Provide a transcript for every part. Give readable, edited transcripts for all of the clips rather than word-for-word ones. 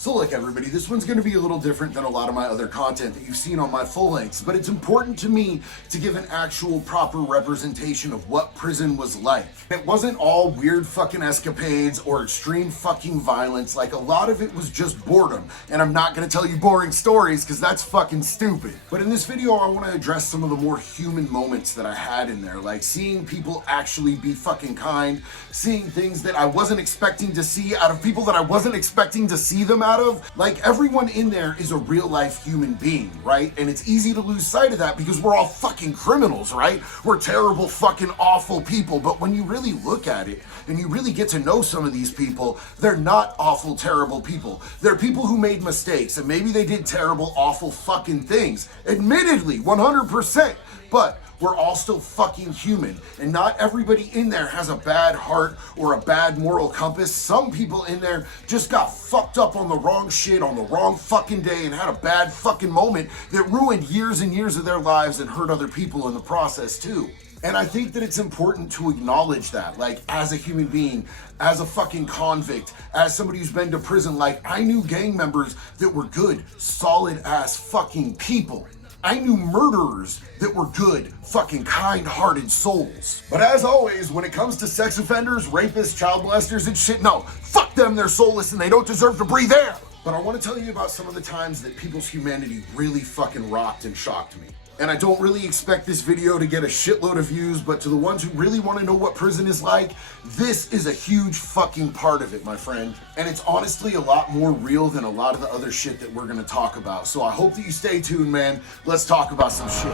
So look everybody, this one's gonna be a little different than a lot of my other content that you've seen on my full lengths, but it's important to me to give an actual proper representation of what prison was like. It wasn't all weird fucking escapades or extreme fucking violence, like a lot of it was just boredom. And I'm not gonna tell you boring stories because that's fucking stupid. But in this video, I wanna address some of the more human moments that I had in there, like seeing people actually be fucking kind, seeing things that I wasn't expecting to see out of people that I wasn't expecting to see them out of. Like, everyone in there is a real life human being, right? And it's easy to lose sight of that because we're all fucking criminals, right? We're terrible fucking awful people. But when you really look at it and you really get to know some of these people, they're not awful terrible people. They're people who made mistakes and maybe they did terrible awful fucking things, admittedly 100%, but we're all still fucking human, and not everybody in there has a bad heart or a bad moral compass. Some people in there just got fucked up on the wrong shit on the wrong fucking day and had a bad fucking moment that ruined years and years of their lives and hurt other people in the process too. And I think that it's important to acknowledge that, like, as a human being, as a fucking convict, as somebody who's been to prison, like, I knew gang members that were good, solid ass fucking people. I knew murderers that were good, fucking kind-hearted souls. But as always, when it comes to sex offenders, rapists, child molesters, and shit, no, fuck them, they're soulless and they don't deserve to breathe air. But I want to tell you about some of the times that people's humanity really fucking rocked and shocked me. And I don't really expect this video to get a shitload of views, but to the ones who really want to know what prison is like, this is a huge fucking part of it, my friend. And it's honestly a lot more real than a lot of the other shit that we're gonna talk about. So I hope that you stay tuned, man. Let's talk about some shit.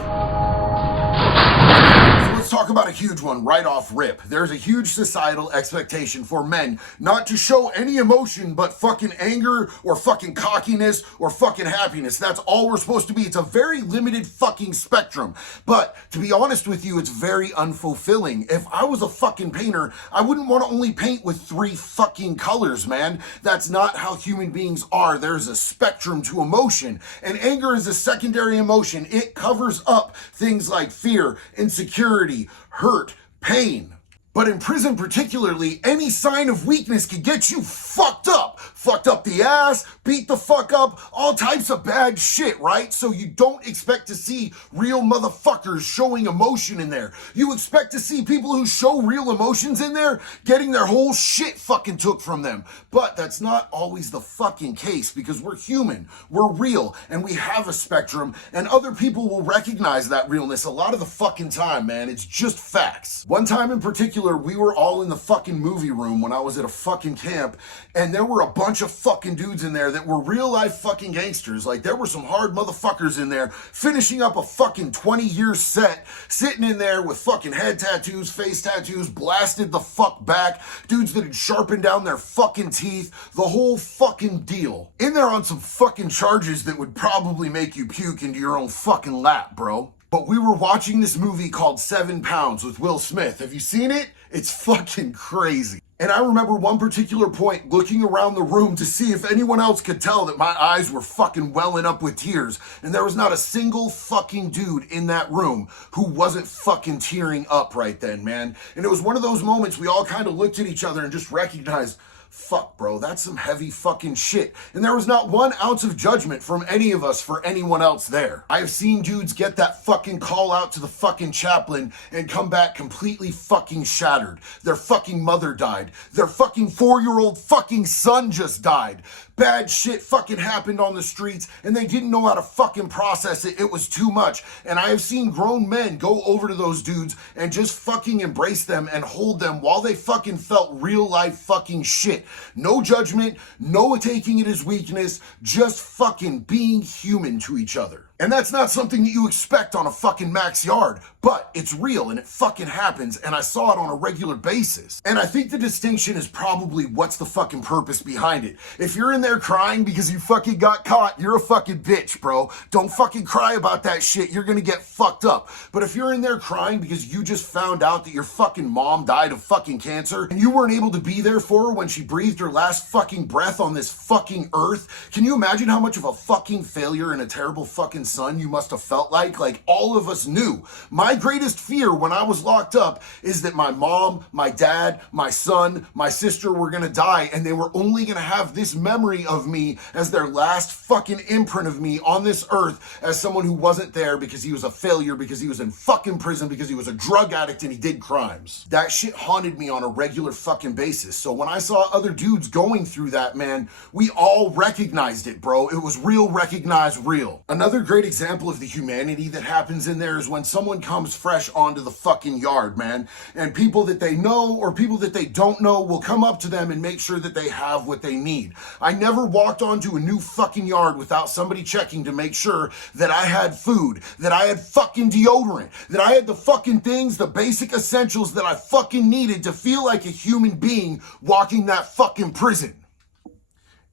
Let's talk about a huge one right off rip. There's a huge societal expectation for men not to show any emotion but fucking anger or fucking cockiness or fucking happiness. That's all we're supposed to be. It's a very limited fucking spectrum. But to be honest with you, it's very unfulfilling. If I was a fucking painter, I wouldn't want to only paint with 3 fucking colors, man. That's not how human beings are. There's a spectrum to emotion, and anger is a secondary emotion. It covers up things like fear, insecurity, hurt, pain. But in prison particularly, any sign of weakness can get you fucked up. Fucked up the ass, beat the fuck up, all types of bad shit, right? So you don't expect to see real motherfuckers showing emotion in there. You expect to see people who show real emotions in there getting their whole shit fucking took from them. But that's not always the fucking case because we're human, we're real, and we have a spectrum, and other people will recognize that realness a lot of the fucking time, man. It's just facts. One time in particular, we were all in the fucking movie room when I was at a fucking camp, and there were a bunch of fucking dudes in there that were real life fucking gangsters. Like, there were some hard motherfuckers in there finishing up a fucking 20-year set, sitting in there with fucking head tattoos, face tattoos, blasted the fuck back, dudes that had sharpened down their fucking teeth, the whole fucking deal. In there on some fucking charges that would probably make you puke into your own fucking lap, bro. But we were watching this movie called 7 Pounds with Will Smith. Have you seen it? It's fucking crazy. And I remember one particular point looking around the room to see if anyone else could tell that my eyes were fucking welling up with tears. And there was not a single fucking dude in that room who wasn't fucking tearing up right then, man. And it was one of those moments we all kind of looked at each other and just recognized, fuck, bro, that's some heavy fucking shit. And there was not 1 ounce of judgment from any of us for anyone else there. I have seen dudes get that fucking call out to the fucking chaplain and come back completely fucking shattered. Their fucking mother died. Their fucking 4-year-old fucking son just died. Bad shit fucking happened on the streets and they didn't know how to fucking process it. It was too much. And I have seen grown men go over to those dudes and just fucking embrace them and hold them while they fucking felt real life fucking shit. No judgment, no taking it as weakness, just fucking being human to each other. And that's not something that you expect on a fucking Max Yard, but it's real and it fucking happens, and I saw it on a regular basis. And I think the distinction is probably what's the fucking purpose behind it. If you're in there crying because you fucking got caught, you're a fucking bitch, bro. Don't fucking cry about that shit. You're gonna get fucked up. But if you're in there crying because you just found out that your fucking mom died of fucking cancer and you weren't able to be there for her when she breathed her last fucking breath on this fucking earth, can you imagine how much of a fucking failure and a terrible fucking son you must have felt like all of us knew. My greatest fear when I was locked up is that my mom, my dad, my son, my sister were gonna die, and they were only gonna have this memory of me as their last fucking imprint of me on this earth as someone who wasn't there because he was a failure, because he was in fucking prison, because he was a drug addict and he did crimes. That shit haunted me on a regular fucking basis. So when I saw other dudes going through that, man, we all recognized it, bro. It was real, recognized real. Another great example of the humanity that happens in there is when someone comes fresh onto the fucking yard, man, and people that they know or people that they don't know will come up to them and make sure that they have what they need. I never walked onto a new fucking yard without somebody checking to make sure that I had food, that I had fucking deodorant, that I had the fucking things, the basic essentials that I fucking needed to feel like a human being walking that fucking prison.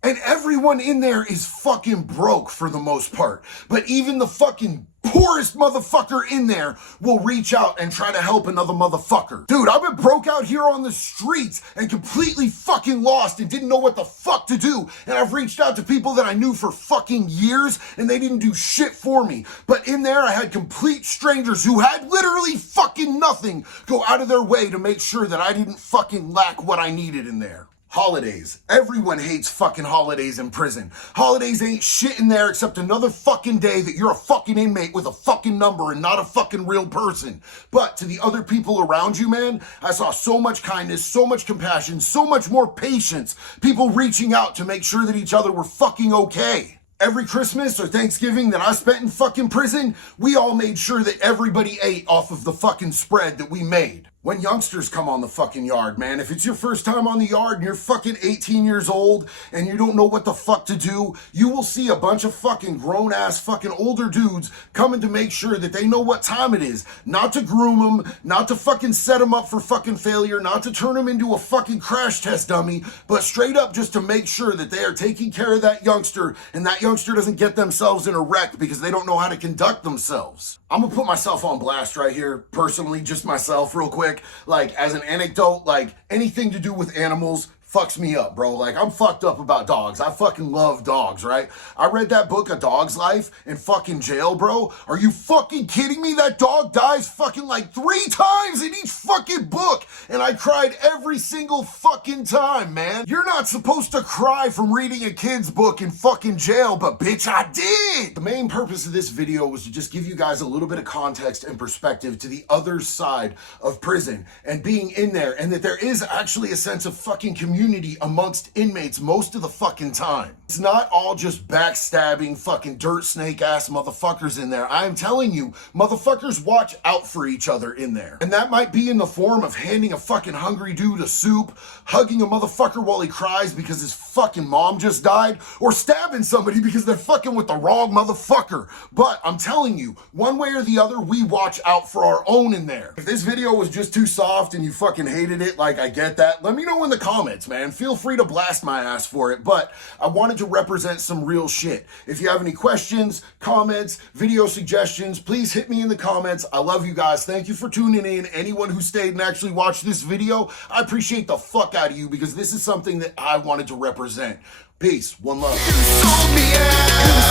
And everyone in there is fucking broke for the most part. But even the fucking poorest motherfucker in there will reach out and try to help another motherfucker. Dude, I've been broke out here on the streets and completely fucking lost and didn't know what the fuck to do. And I've reached out to people that I knew for fucking years and they didn't do shit for me. But in there, I had complete strangers who had literally fucking nothing go out of their way to make sure that I didn't fucking lack what I needed in there. Holidays. Everyone hates fucking holidays in prison. Holidays ain't shit in there except another fucking day that you're a fucking inmate with a fucking number and not a fucking real person. But to the other people around you, man, I saw so much kindness, so much compassion, so much more patience. People reaching out to make sure that each other were fucking okay. Every Christmas or Thanksgiving that I spent in fucking prison, we all made sure that everybody ate off of the fucking spread that we made. When youngsters come on the fucking yard, man, if it's your first time on the yard and you're fucking 18 years old and you don't know what the fuck to do, you will see a bunch of fucking grown-ass fucking older dudes coming to make sure that they know what time it is. Not to groom them, not to fucking set them up for fucking failure, not to turn them into a fucking crash test dummy, but straight up just to make sure that they are taking care of that youngster and that youngster doesn't get themselves in a wreck because they don't know how to conduct themselves. I'm gonna put myself on blast right here, personally, just myself real quick. Like, as an anecdote, like, anything to do with animals fucks me up, bro. Like, I'm fucked up about dogs. I fucking love dogs, right? I read that book, A Dog's Life, in fucking jail, bro. Are you fucking kidding me? That dog dies fucking like 3 times in each fucking book. And I cried every single fucking time, man. You're not supposed to cry from reading a kid's book in fucking jail, but bitch, I did. The main purpose of this video was to just give you guys a little bit of context and perspective to the other side of prison and being in there, and that there is actually a sense of fucking community amongst inmates most of the fucking time. It's not all just backstabbing fucking dirt snake ass motherfuckers in there. I am telling you, motherfuckers watch out for each other in there. And that might be in the form of handing a fucking hungry dude a soup, hugging a motherfucker while he cries because his fucking mom just died, or stabbing somebody because they're fucking with the wrong motherfucker. But I'm telling you, one way or the other, we watch out for our own in there. If this video was just too soft and you fucking hated it, like, I get that, let me know in the comments, man. Feel free to blast my ass for it, but I wanted to represent some real shit. If you have any questions, comments, video suggestions, please hit me in the comments. I love you guys. Thank you for tuning in. Anyone who stayed and actually watched this video, I appreciate the fuck out of you because this is something that I wanted to represent. Peace. One love. You sold me out.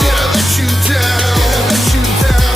Did I let you down?